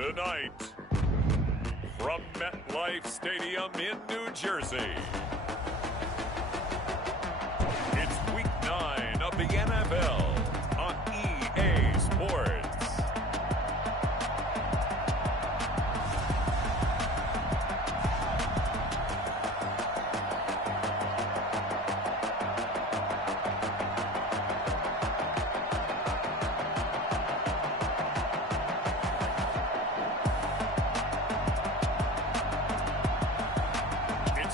Tonight, from MetLife Stadium in New Jersey, it's Week 9 of the NFL on EA Sports.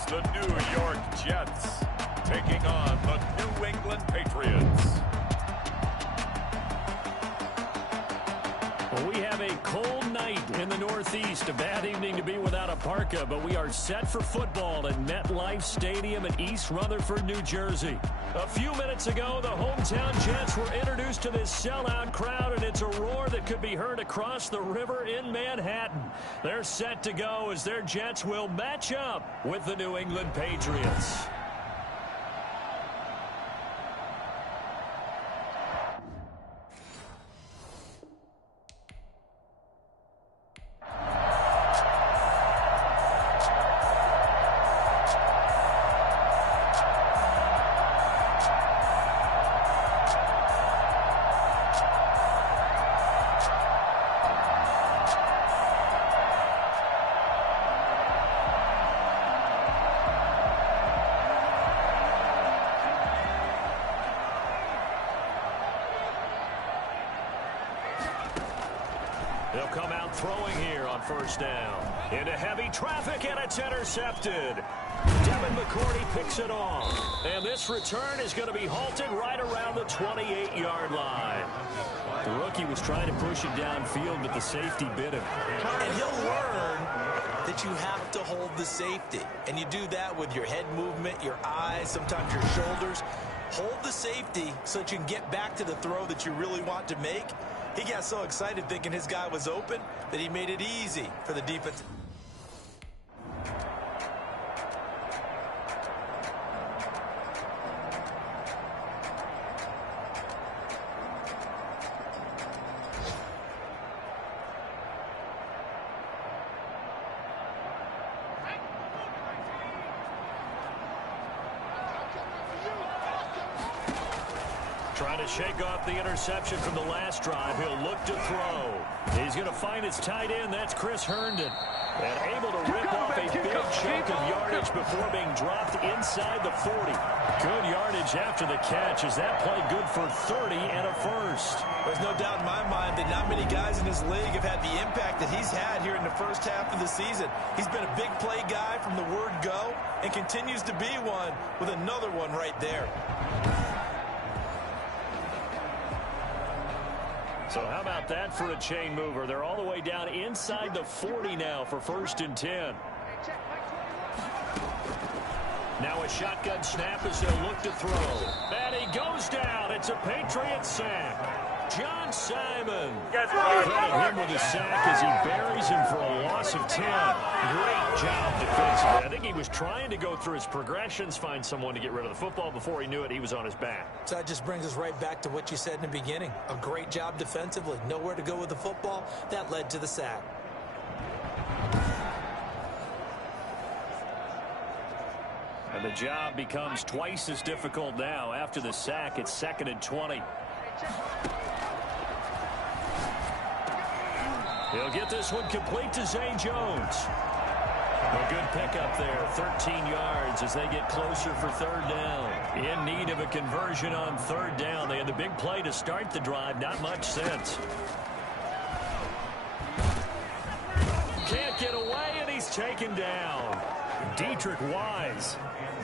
The New York Jets taking on the New England Patriots. Well, we have a cold night in the Northeast. A bad evening to be without a parka, but we are set for football at MetLife Stadium in East Rutherford, New Jersey. A few minutes ago, the hometown Jets were introduced to this sellout crowd, and it's a roar that could be heard across the river in Manhattan. They're set to go as their Jets will match up with the New England Patriots. They'll come out throwing here on first down. Into heavy traffic, and it's intercepted. Devin McCourty picks it off. And this return is going to be halted right around the 28-yard line. The rookie was trying to push it downfield, but the safety bit him. And he'll learn that you have to hold the safety. And you do that with your head movement, your eyes, sometimes your shoulders. Hold the safety so that you can get back to the throw that you really want to make. He got so excited thinking his guy was open that he made it easy for the defense. Trying to shake off the interception from the last drive. He'll look to throw. He's going to find his tight end. That's Chris Herndon. And able to rip off a big chunk of yardage before being dropped inside the 40. Good yardage after the catch. Is that play good for 30 and a first? There's no doubt in my mind that not many guys in this league have had the impact that he's had here in the first half of the season. He's been a big play guy from the word go and continues to be one with another one right there. So how about that for a chain mover? They're all the way down inside the 40 now for 1st and 10. Now a shotgun snap as they'll look to throw. And he goes down. It's a Patriot sack. John Simon. Credit him with a sack as he buries him for a loss of 10. Great job defensively. I think he was trying to go through his progressions, find someone to get rid of the football. Before he knew it, he was on his back. So that just brings us right back to what you said in the beginning. A great job defensively. Nowhere to go with the football. That led to the sack. And the job becomes twice as difficult now. After the sack, it's 2nd and 20. He'll get this one complete to Zay Jones. A good pickup there, 13 yards as they get closer for 3rd down. In need of a conversion on 3rd down. They had the big play to start the drive, not much sense. Can't get away, and he's taken down. Dietrich Wise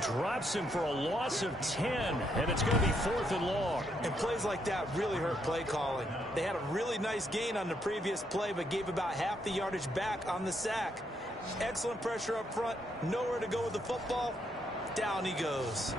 drops him for a loss of 10, and it's going to be 4th and long. And plays like that really hurt play calling. They had a really nice gain on the previous play, but gave about half the yardage back on the sack. Excellent pressure up front, nowhere to go with the football. Down he goes.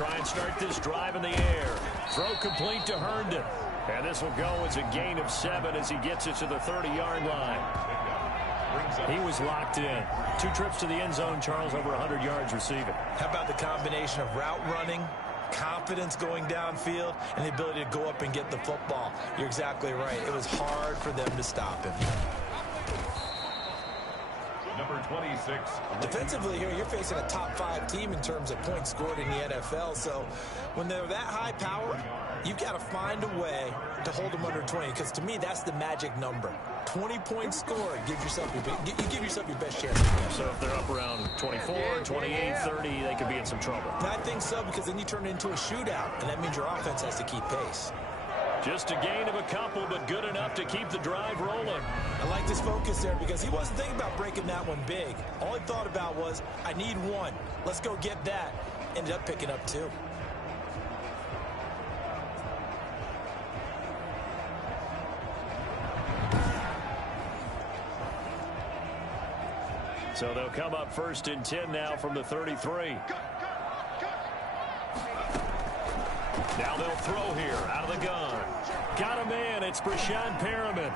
try and start this drive in the air. Throw complete to Herndon. And this will go as a gain of 7 as he gets it to the 30-yard line. He was locked in. 2 trips to the end zone, Charles, over 100 yards receiving. How about the combination of route running, confidence going downfield, and the ability to go up and get the football? You're exactly right. It was hard for them to stop him. Number 26. Defensively here, you're facing a top 5 team in terms of points scored in the NFL. So when they're that high power, you've got to find a way to hold them under 20. Because to me, that's the magic number. 20 points scored. Give yourself your best chance to win. So if they're up around 24, 28, 30, they could be in some trouble. I think so, because then you turn it into a shootout, and that means your offense has to keep pace. Just a gain of a couple, but good enough to keep the drive rolling. I like this focus there because he wasn't thinking about breaking that one big. All he thought about was, I need 1. Let's go get that. Ended up picking up 2. So they'll come up 1st and 10 now from the 33. Now they'll throw here out of the gun. Got a man. It's Brashad Perriman.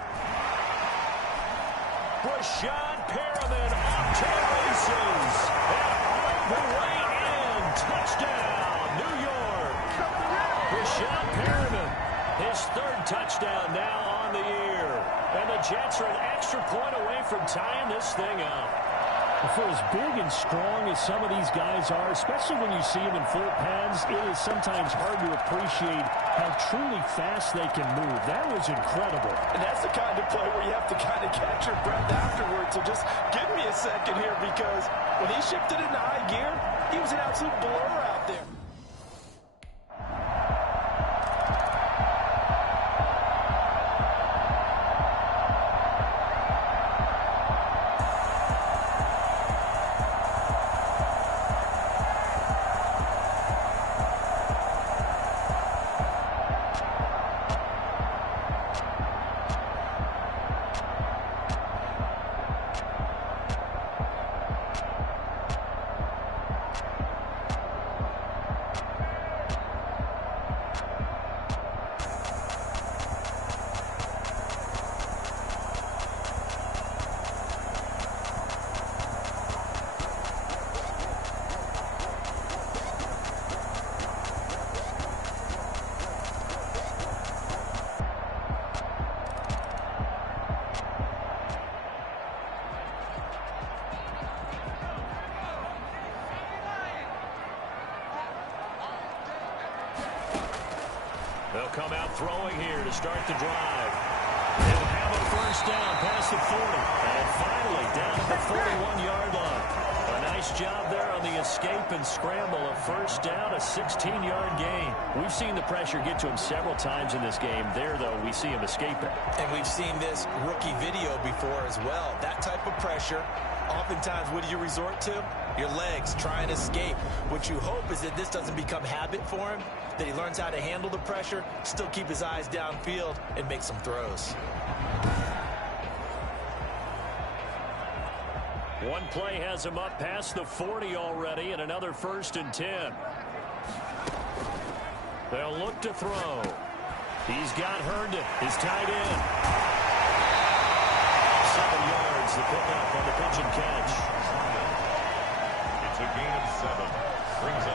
Brashad Perriman off to the races. And on the way in. Touchdown, New York. Brashad Perriman, his 3rd touchdown now on the year. And the Jets are an extra point away from tying this thing up. For as big and strong as some of these guys are, especially when you see them in full pads, it is sometimes hard to appreciate how truly fast they can move. That was incredible. And that's the kind of play where you have to kind of catch your breath afterwards. So just give me a second here, because when he shifted into high gear, he was an absolute blur out there. They'll come out throwing here to start the drive. They'll have a 1st down past the 40. And finally down at the 41-yard line. A nice job there on the escape and scramble. A 1st down, a 16-yard gain. We've seen the pressure get to him several times in this game. There, though, we see him escaping. And we've seen this rookie video before as well. That type of pressure, oftentimes, what do you resort to? Your legs, try and escape. What you hope is that this doesn't become habit for him, that he learns how to handle the pressure, still keep his eyes downfield, and make some throws. One play has him up past the 40 already, and another 1st and 10. They'll look to throw. He's got Herndon, his tight end. 7 yards, the pickup on the pitch and catch. It's a gain of 7.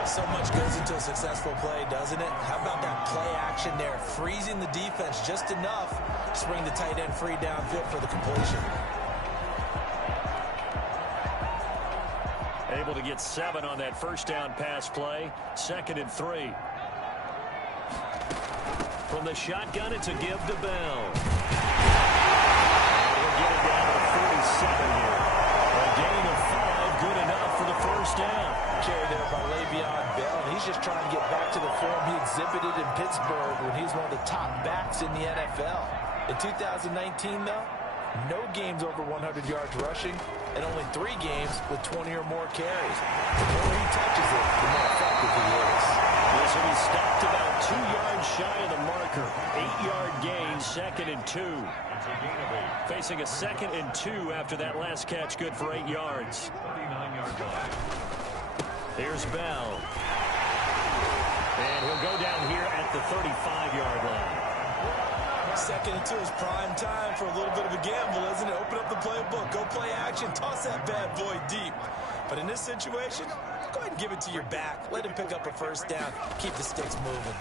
So much goes into a successful play, doesn't it? How about that play action there, freezing the defense just enough to bring the tight end free downfield for the completion. Able to get 7 on that 1st down pass play. 2nd and 3. From the shotgun, it's a give to Bell. We'll get it down to the 47 here. A gain of 5, good enough for the 1st down. Carry there by Le'Veon Bell. He's just trying to get back to the form he exhibited in Pittsburgh when he was one of the top backs in the NFL. In 2019, though, no games over 100 yards rushing, and only 3 games with 20 or more carries. The more he touches it, the more effective he is. Yes, and he stopped about 2 yards shy of the marker. 8-yard gain, 2nd and 2. It's a gain of 8. Facing a 2nd and 2 after that last catch, good for 8 yards. 39-yard line. Here's Bell. And he'll go down here at the 35-yard line. Second and 2 is prime time for a little bit of a gamble, isn't it? Open up the playbook, go play action, toss that bad boy deep. But in this situation, go ahead and give it to your back. Let him pick up a first down. Keep the sticks moving.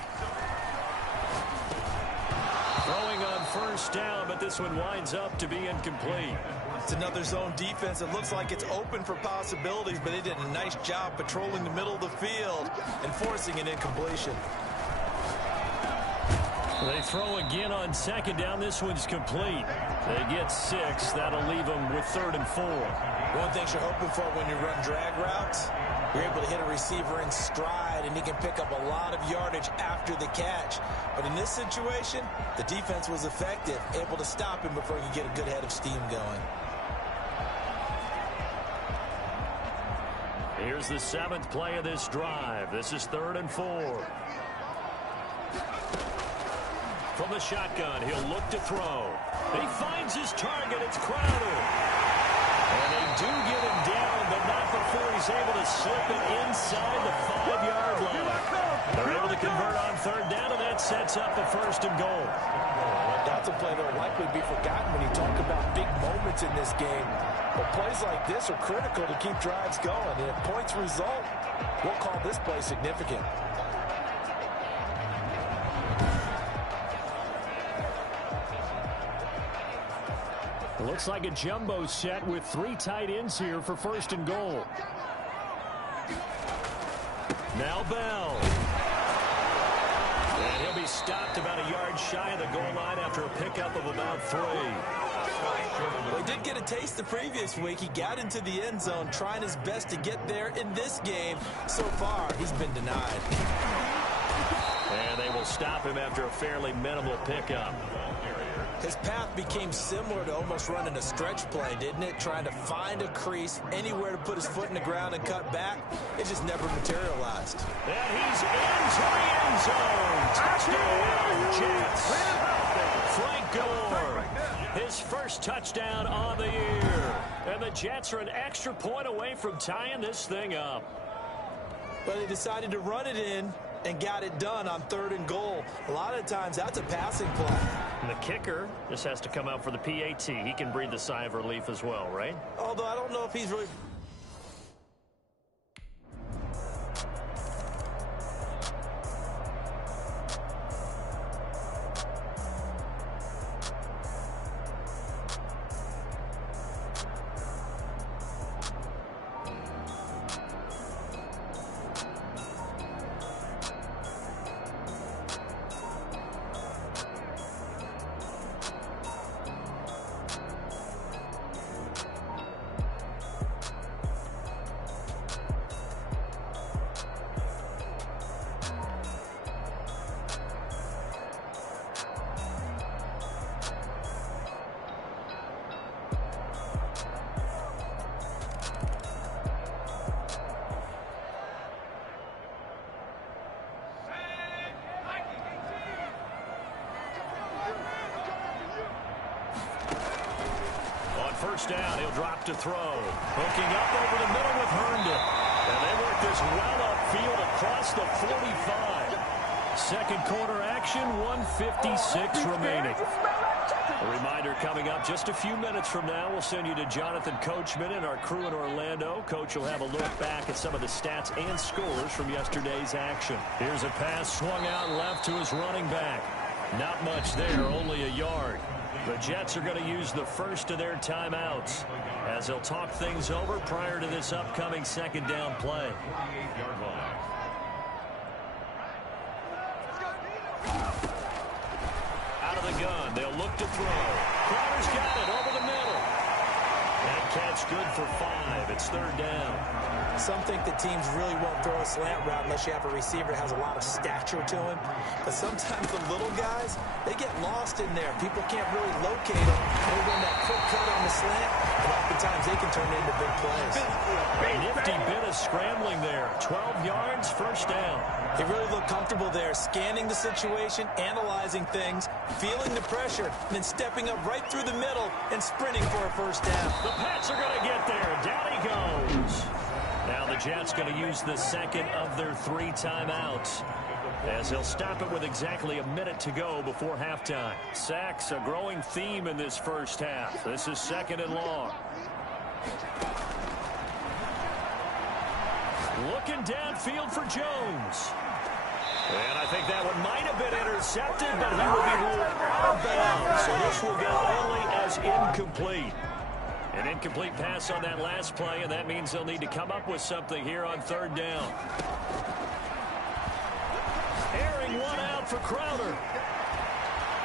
Throwing on first down, but this one winds up to be incomplete. It's another zone defense. It looks like it's open for possibilities, but they did a nice job patrolling the middle of the field and forcing an incompletion. They throw again on second down. This one's complete. They get 6. That'll leave them with 3rd and 4. One thing you're hoping for when you run drag routes, you're able to hit a receiver in stride, and he can pick up a lot of yardage after the catch. But in this situation, the defense was effective, able to stop him before he could get a good head of steam going. Here's the 7th play of this drive. This is 3rd and 4. From the shotgun, he'll look to throw. He finds his target. It's Crowder. And they do get him down, but not before he's able to slip it inside the 5-yard line. They're able to convert on 3rd down, and that sets up a 1st and goal. That's a play that will likely be forgotten when you talk about big moments in this game. But plays like this are critical to keep drives going. And if points result, we'll call this play significant. Looks like a jumbo set with 3 tight ends here for 1st and goal. Now Bell. And he'll be stopped about a yard shy of the goal line after a pickup of about 3. Well, he did get a taste the previous week. He got into the end zone trying his best to get there in this game. So far, he's been denied. And they will stop him after a fairly minimal pickup. His path became similar to almost running a stretch play, didn't it? Trying to find a crease, anywhere to put his foot in the ground and cut back. It just never materialized. And he's into the end zone. Touchdown, Jets. Frank Gore, his first touchdown on the year. And the Jets are an extra point away from tying this thing up. But they decided to run it in and got it done on 3rd and goal. A lot of times, that's a passing play. And the kicker just has to come out for the PAT. He can breathe the sigh of relief as well, right? Although I don't know if he's really... First down, he'll drop to throw. Hooking up over the middle with Herndon. And they work this well upfield across the 45. Second quarter action, 1:56 remaining. A reminder coming up just a few minutes from now. We'll send you to Jonathan Coachman and our crew in Orlando. Coach will have a look back at some of the stats and scores from yesterday's action. Here's a pass swung out left to his running back. Not much there, only a yard. The Jets are going to use the first of their timeouts as they'll talk things over prior to this upcoming 2nd down play. Out of the gun, they'll look to throw. Crowder's got it over the middle. That catch good for 5. It's 3rd down. Some think that teams really won't throw a slant route unless you have a receiver that has a lot of stature to him. But sometimes the little guys, they get lost in there. People can't really locate them. They run that quick cut on the slant, and oftentimes they can turn into big plays. Nifty bit of scrambling there. 12 yards, 1st down. He really looked comfortable there, scanning the situation, analyzing things, feeling the pressure, and then stepping up right through the middle and sprinting for a 1st down. The Pats are going to get there. Down he goes. Now the Jets going to use the second of their 3 timeouts. as he'll stop it with exactly a minute to go before halftime. Sacks, a growing theme in this first half. This is 2nd and long. Looking downfield for Jones. And I think that one might have been intercepted, but he will be ruled out of bounds. So this will go only as incomplete. An incomplete pass on that last play, and that means they'll need to come up with something here on 3rd down. Airing one out for Crowder.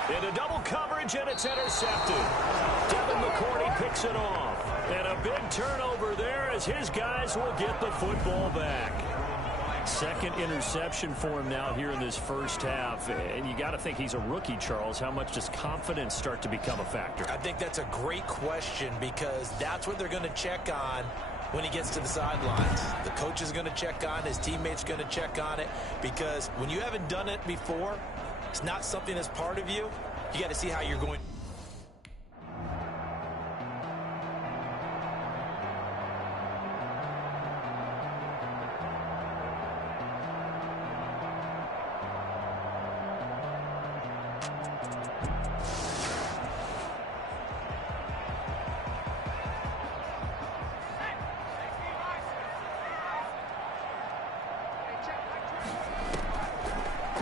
Into double coverage, and it's intercepted. Devin McCourty picks it off. And a big turnover there as his guys will get the football back. 2nd interception for him now here in this first half. And you got to think he's a rookie, Charles. How much does confidence start to become a factor? I think that's a great question because that's what they're going to check on when he gets to the sidelines. The coach is going to check on, his teammates going to check on it, because when you haven't done it before, it's not something that's part of you. You got to see how you're going.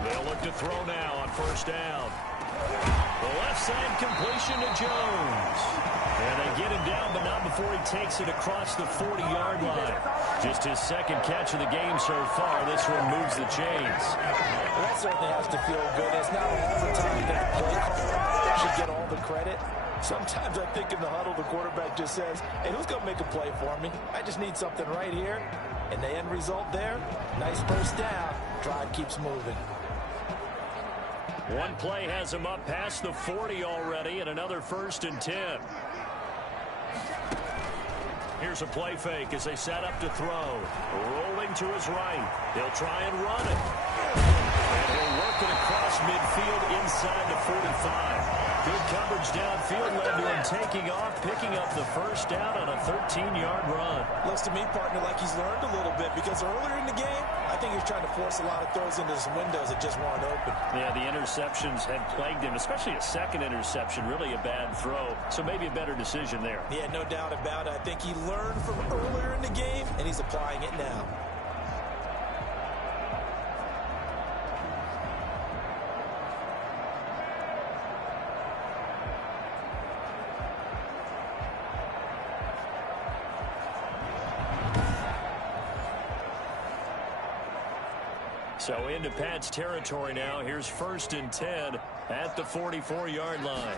They'll look to throw now on 1st down. The left side completion to Jones. And they get him down, but not before he takes it across the 40-yard line. Just his 2nd catch of the game so far. This one moves the chains. Well, that certainly has to feel good. It's not all the time that the play caller should get all the credit. Sometimes I think in the huddle, the quarterback just says, hey, who's going to make a play for me? I just need something right here. And the end result there, nice 1st down. Drive keeps moving. One play has him up past the 40 already, and another 1st and 10. Here's a play fake as they set up to throw. Rolling to his right. He'll try and run it. And he'll work it across midfield inside the 45. Good coverage downfield led to him taking off, picking up the 1st down on a 13-yard run. Looks to me, partner, like he's learned a little bit because earlier in the game, I think he was trying to force a lot of throws into some windows that just weren't open. Yeah, the interceptions had plagued him, especially a 2nd interception, really a bad throw. So maybe a better decision there. Yeah, no doubt about it. I think he learned from earlier in the game, and he's applying it now. So into Pat's territory now. Here's 1st and 10 at the 44-yard line.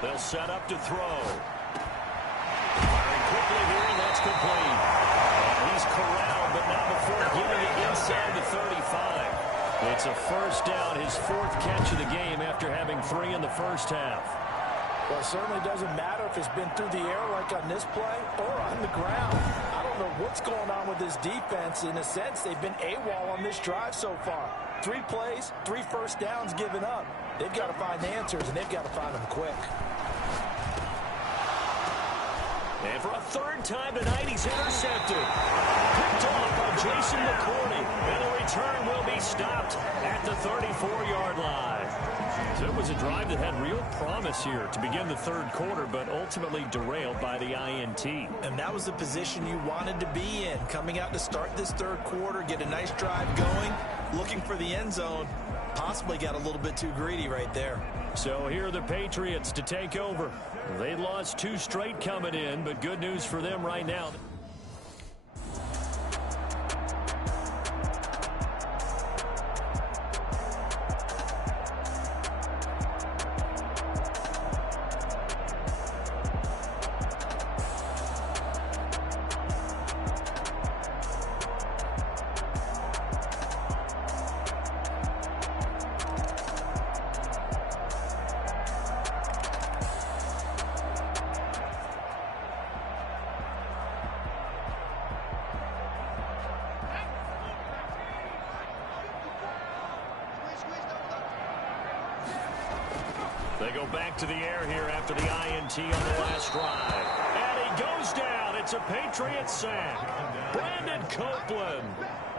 They'll set up to throw. Firing quickly here, and that's complete. He's corralled, but not before getting it inside the 35. It's a 1st down, his 4th catch of the game after having 3 in the first half. Well, it certainly doesn't matter if it's been through the air like on this play or on the ground. I don't know what's going on with this defense. In a sense, they've been AWOL on this drive so far. 3 plays, 3 1st downs given up. They've got to find answers, and they've got to find them quick. And for a 3rd time tonight, he's intercepted. Picked off by Jason McCourty. And the return will be stopped at the 34-yard line. So it was a drive that had real promise here to begin the 3rd quarter, but ultimately derailed by the INT. And that was the position you wanted to be in, coming out to start this 3rd quarter, get a nice drive going, looking for the end zone. Possibly got a little bit too greedy right there. So here are the Patriots to take over. They lost 2 straight coming in, but good news for them right now. They go back to the air here after the INT on the last drive. And he goes down. It's a Patriot sack. Brandon Copeland.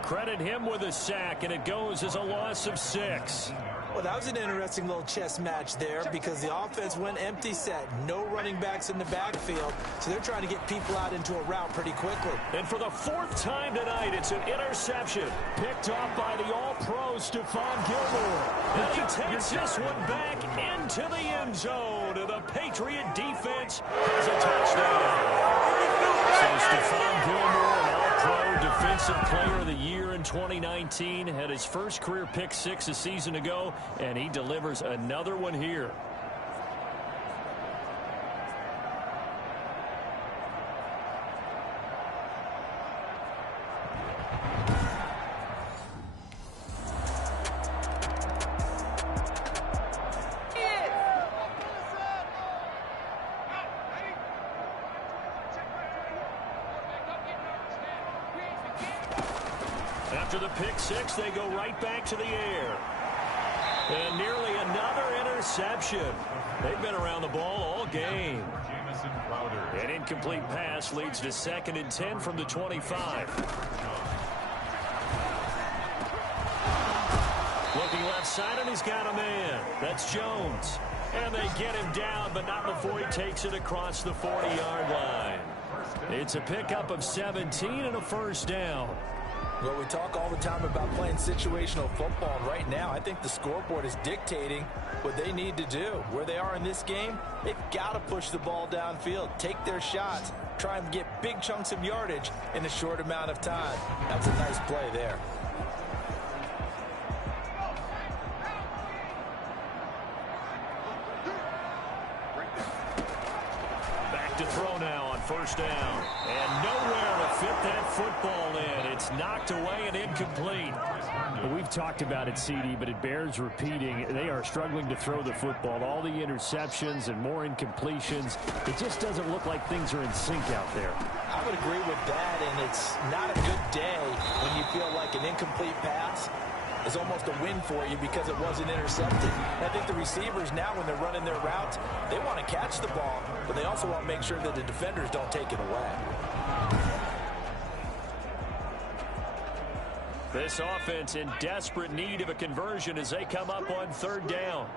Credit him with a sack, and it goes as a loss of 6. Well, that was an interesting little chess match there because the offense went empty set. No running backs in the backfield, so they're trying to get people out into a route pretty quickly. And for the 4th time tonight, it's an interception. Picked off by the all-pro Stephon Gilmore. And he takes this one back into the end zone. And the Patriot defense has a touchdown. So Stephon Gilmore, an all-pro defensive player of the year in 2019, had his first career pick 6 a season ago, and he delivers another one here. After the pick 6, they go right back to the air. And nearly another interception. They've been around the ball all game. An incomplete pass leads to 2nd and 10 from the 25. Looking left side, and he's got a man. That's Jones. And they get him down, but not before he takes it across the 40-yard line. It's a pickup of 17 and a first down. Well, we talk all the time about playing situational football. And right now, I think the scoreboard is dictating what they need to do. Where they are in this game, they've got to push the ball downfield, take their shots, try and get big chunks of yardage in a short amount of time. That's a nice play there. Back to throw now on first down. And nowhere to fit that football in. It's knocked away and incomplete. Well, we've talked about it, CD, but it bears repeating. They are struggling to throw the football. All the interceptions and more incompletions. It just doesn't look like things are in sync out there. I would agree with that, and it's not a good day when you feel like an incomplete pass is almost a win for you because it wasn't intercepted. I think the receivers now, when they're running their routes, they want to catch the ball, but they also want to make sure that the defenders don't take it away. This offense in desperate need of a conversion as they come up on 3rd down.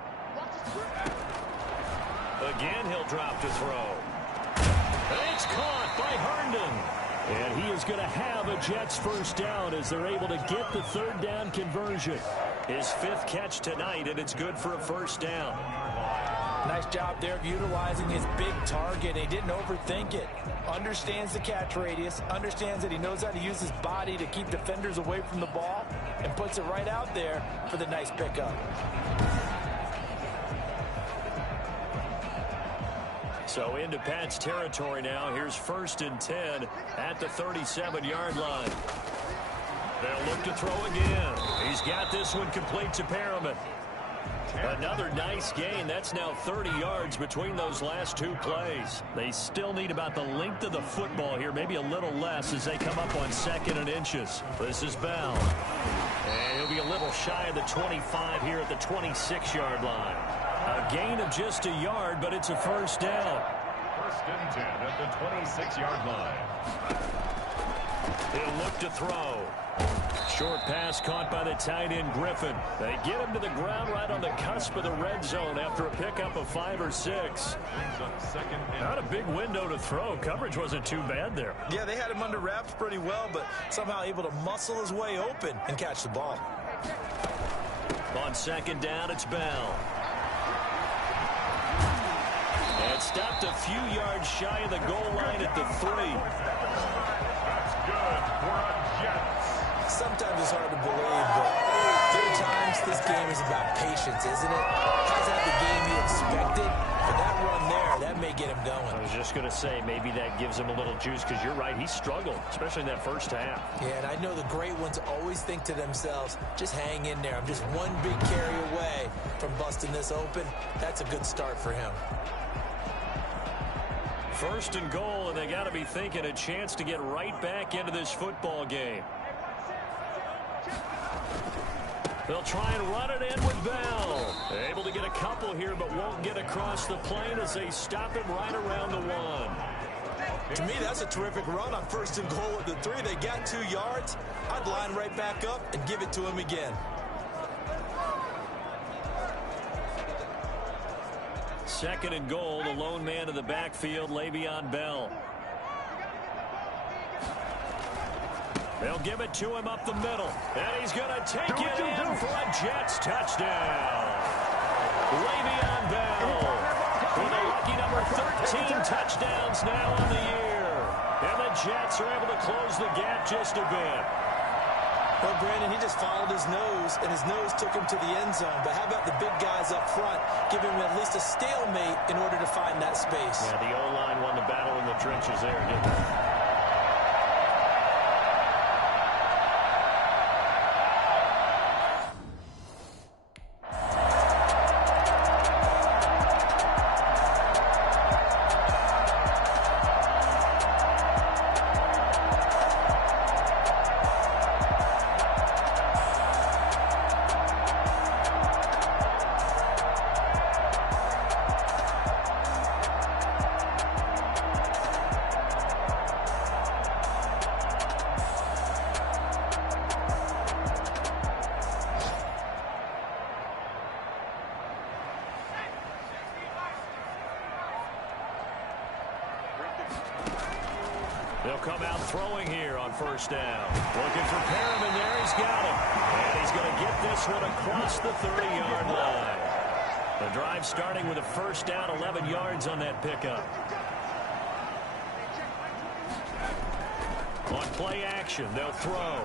Again, he'll drop to throw. And it's caught by Herndon. And he is going to have a Jets first down as they're able to get the 3rd down conversion. His 5th catch tonight, and it's good for a first down. Nice job there of utilizing his big target. He didn't overthink it. Understands the catch radius. Understands that he knows how to use his body to keep defenders away from the ball. And puts it right out there for the nice pickup. So into Pat's territory now. Here's 1st and 10 at the 37-yard line. They'll look to throw again. He's got this one complete to Perriman. Another nice gain. That's now 30 yards between those last 2 plays. They still need about the length of the football here, maybe a little less as they come up on 2nd and inches. This is Bell. And he'll be a little shy of the 25 here at the 26-yard line. A gain of just a yard, but it's a first down. 1st and 10 at the 26-yard line. He'll look to throw. Short pass caught by the tight end Griffin. They get him to the ground right on the cusp of the red zone after a pickup of 5 or 6. Not a big window to throw. Coverage wasn't too bad there. Yeah, they had him under wraps pretty well, but somehow able to muscle his way open and catch the ball. On 2nd down, it's Bell. And stopped a few yards shy of the goal line at the 3. That's good for a Jets. Sometimes it's hard to believe, but sometimes this game is about patience, isn't it? Hasn't had the game he expected, but that run there, that may get him going. I was just going to say, maybe that gives him a little juice, because you're right, he struggled, especially in that first half. Yeah, and I know the great ones always think to themselves, just hang in there. I'm just one big carry away from busting this open. That's a good start for him. 1st and goal, and they got to be thinking a chance to get right back into this football game. They'll try and run it in with Bell. Able to get a couple here, but won't get across the plane as they stop him right around the 1. To me, that's a terrific run on 1st and goal at the 3. They got 2 yards. I'd line right back up and give it to him again. Second and goal, the lone man in the backfield, Le'Veon Bell. They'll give it to him up the middle. And he's going to take it in for a Jets touchdown. Le'Veon Bell with a lucky number 13 touchdowns now on the year. And the Jets are able to close the gap just a bit. Well, Brandon, he just followed his nose, and his nose took him to the end zone. But how about the big guys up front, giving him at least a stalemate in order to find that space? Yeah, the O-line won the battle in the trenches there, didn't they? They'll come out throwing here on 1st down. Looking for Perriman there. He's got him. And he's going to get this one across the 30-yard line. The drive starting with a 1st down, 11 yards on that pickup. On play action, they'll throw.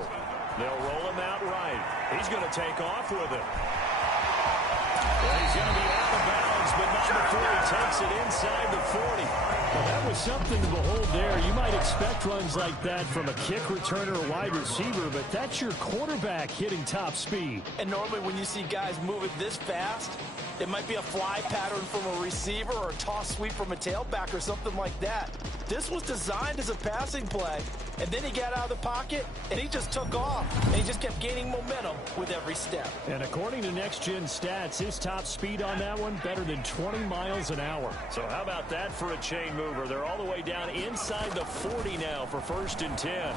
They'll roll him out right. He's going to take off with it. Well, he's going to be out of bounds, but not before he takes it inside the 40. Well, that was something to behold there. You might expect runs like that from a kick returner or wide receiver, but that's your quarterback hitting top speed. And normally when you see guys moving this fast, it might be a fly pattern from a receiver or a toss sweep from a tailback or something like that. This was designed as a passing play, and then he got out of the pocket, and he just took off. And he just kept gaining momentum with every step. And according to Next Gen Stats, his top speed on that one, better than 20 miles an hour. So how about that for a chain mover? They're all the way down inside the 40 now for 1st and 10.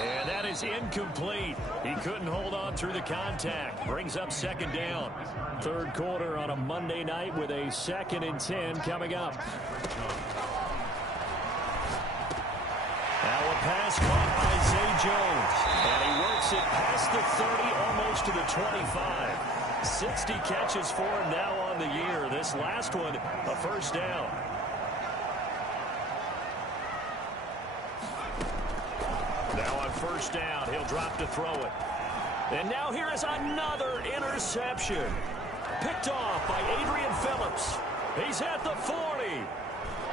And that is incomplete. He couldn't hold on through the contact. Brings up 2nd down. 3rd quarter on a Monday night with a 2nd and 10 coming up. Now a pass caught by Zay Jones. And he works it past the 30, almost to the 25. 60 catches for him now on the year. This last one, a 1st down. Now on 1st down, he'll drop to throw it. And now here is another interception. Picked off by Adrian Phillips. He's at the 40,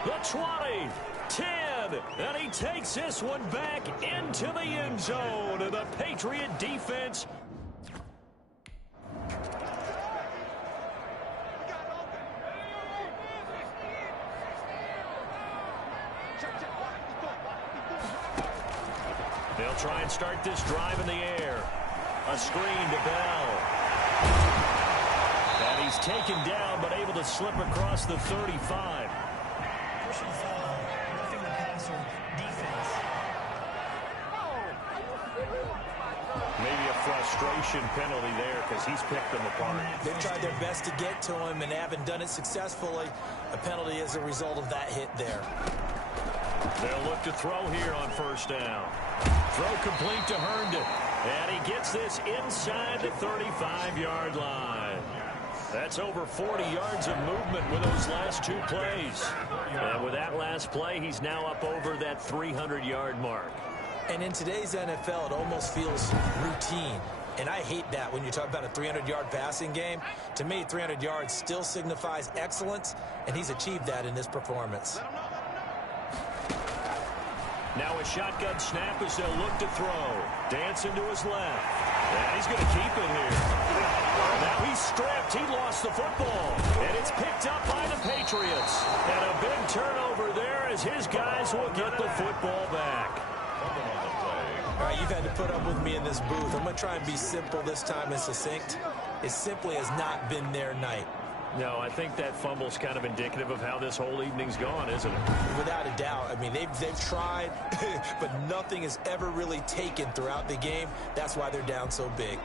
the 20, 10, and he takes this one back into the end zone. And the Patriot defense they'll try and start this drive in the air. A screen to Bell. And he's taken down, but able to slip across the 35. Maybe a frustration penalty there because he's picked them apart. They've tried their best to get to him and haven't done it successfully. A penalty as a result of that hit there. They'll look to throw here on 1st down. Throw complete to Herndon. And he gets this inside the 35-yard line. That's over 40 yards of movement with those last 2 plays. And with that last play, he's now up over that 300-yard mark. And in today's NFL, it almost feels routine. And I hate that when you talk about a 300-yard passing game. To me, 300 yards still signifies excellence, and he's achieved that in this performance. Now a shotgun snap as they'll look to throw. Dancing to his left. And he's going to keep it here. Now he's stripped. He lost the football. And it's picked up by the Patriots. And a big turnover there as his guys will get the football back. All right, you've had to put up with me in this booth. I'm going to try and be simple this time and succinct. It simply has not been their night. No, I think that fumble's kind of indicative of how this whole evening's gone, isn't it? Without a doubt. I mean, they've tried, but nothing has ever really taken throughout the game. That's why they're down so big.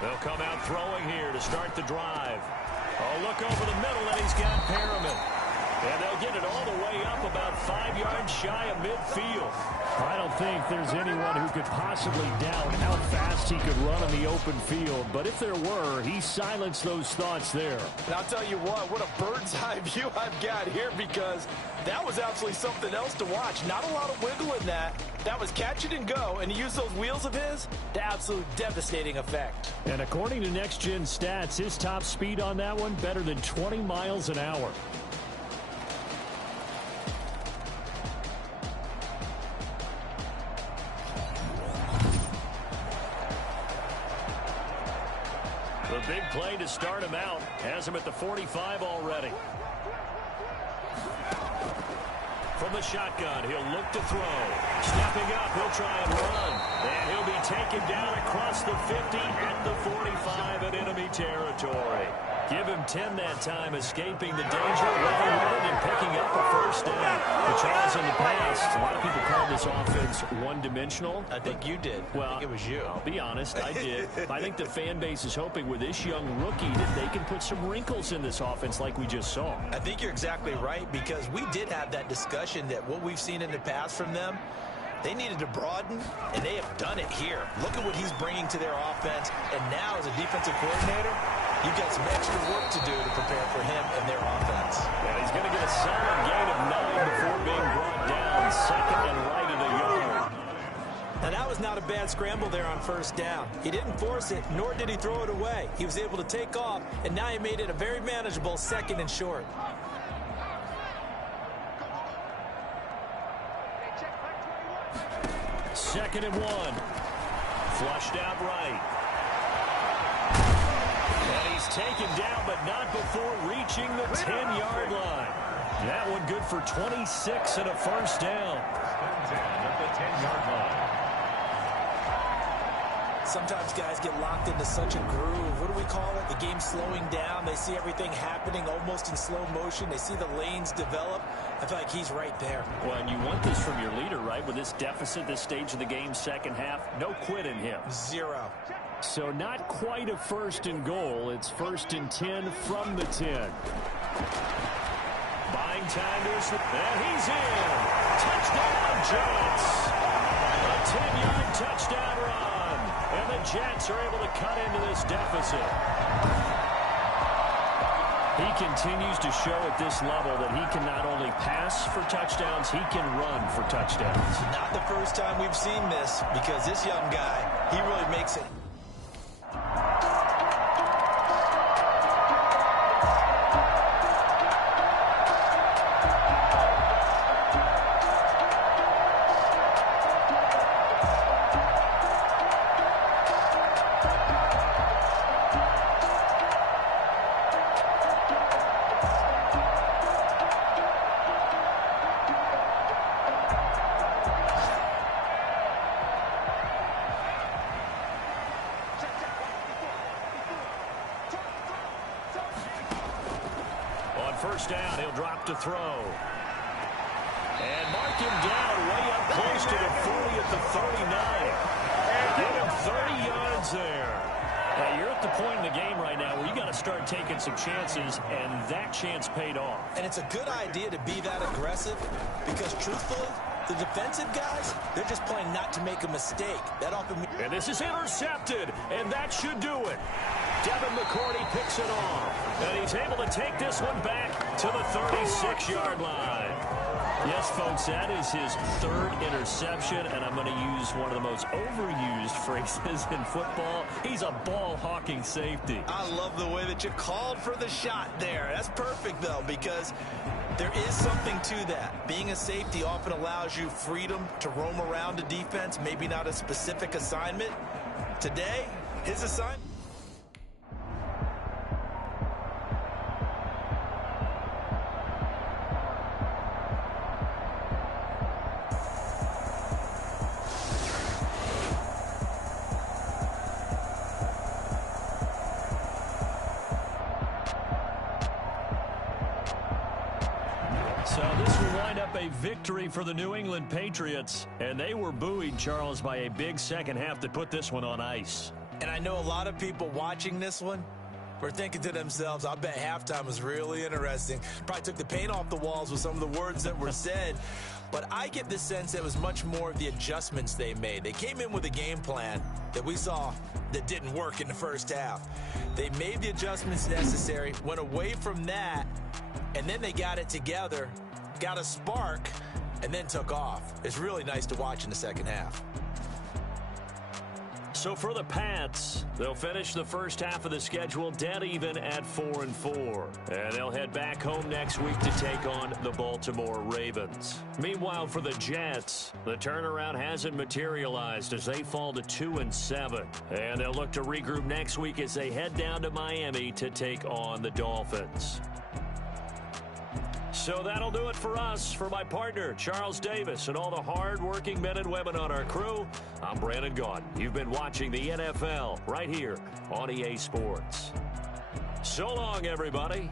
They'll come out throwing here to start the drive. Oh, look over the middle, and he's got Perriman. And they'll get it all the way up about 5 yards shy of midfield. I don't think there's anyone who could possibly doubt how fast he could run on the open field. But if there were, he silenced those thoughts there. And I'll tell you what a bird's eye view I've got here, because that was absolutely something else to watch. Not a lot of wiggle in that. That was catch it and go, and he used those wheels of his to absolute devastating effect. And according to Next Gen Stats, his top speed on that one, better than 20 miles an hour. The big play to start him out has him at the 45 already. From the shotgun, he'll look to throw. Stepping up, he'll try and run. And he'll be taken down across the 50 and the 45 in enemy territory. Give him 10 that time, escaping the danger, running with it, and picking up a first down. The Charles in the past, a lot of people call this offense one-dimensional. I think you did. Well, I think it was you. I'll be honest, I did. I think the fan base is hoping with this young rookie that they can put some wrinkles in this offense like we just saw. I think you're exactly right, because we did have that discussion that what we've seen in the past from them, they needed to broaden, and they have done it here. Look at what he's bringing to their offense, and now as a defensive coordinator, you've got some extra work to do to prepare for him and their offense. And he's going to get a solid gain of 9 before being brought down second and right at a yard. Now, that was not a bad scramble there on first down. He didn't force it, nor did he throw it away. He was able to take off, and now he made it a very manageable second and short. Second and 1. Flushed out right. And he's taken down, but not before reaching the 10-yard line. That one good for 26 and a first down. At the 10-yard line. Sometimes guys get locked into such a groove. What do we call it? The game's slowing down. They see everything happening almost in slow motion. They see the lanes develop. I feel like he's right there. Well, and you want this from your leader, right? With this deficit, this stage of the game, second half, no quit in him. 0. So not quite a first and goal. It's first and 10 from the 10. Buying time to his, and he's in. Touchdown, Jets. A 10-yard touchdown run. And the Jets are able to cut into this deficit. He continues to show at this level that he can not only pass for touchdowns, he can run for touchdowns. Not the first time we've seen this, because this young guy, he really makes it. First down, he'll drop to throw. And mark him down way up close to the 40 at the 39. Give him 30 yards there. Now, you're at the point in the game right now where you got to start taking some chances, and that chance paid off. And it's a good idea to be that aggressive because, truthfully, the defensive guys, they're just playing not to make a mistake. That often. And this is intercepted, and that should do it. Devin McCourty picks it off, and he's able to take this one back to the 36-yard line. Yes, folks, that is his third interception, and I'm going to use one of the most overused phrases in football. He's a ball-hawking safety. I love the way that you called for the shot there. That's perfect, though, because there is something to that. Being a safety often allows you freedom to roam around a defense, maybe not a specific assignment. Today, his assignment. So this will wind up a victory for the New England Patriots, and they were buoyed, Charles, by a big second half that put this one on ice. And I know a lot of people watching this one were thinking to themselves, I bet halftime was really interesting. Probably took the paint off the walls with some of the words that were said. But I get the sense that it was much more of the adjustments they made. They came in with a game plan that we saw that didn't work in the first half. They made the adjustments necessary, went away from that, and then they got it together, got a spark, and then took off. It's really nice to watch in the second half. So for the Pats, they'll finish the first half of the schedule dead even at 4-4. And they'll head back home next week to take on the Baltimore Ravens. Meanwhile, for the Jets, the turnaround hasn't materialized as they fall to 2-7. And they'll look to regroup next week as they head down to Miami to take on the Dolphins. So that'll do it for us. For my partner, Charles Davis, and all the hard-working men and women on our crew, I'm Brandon Gaudin. You've been watching the NFL right here on EA Sports. So long, everybody.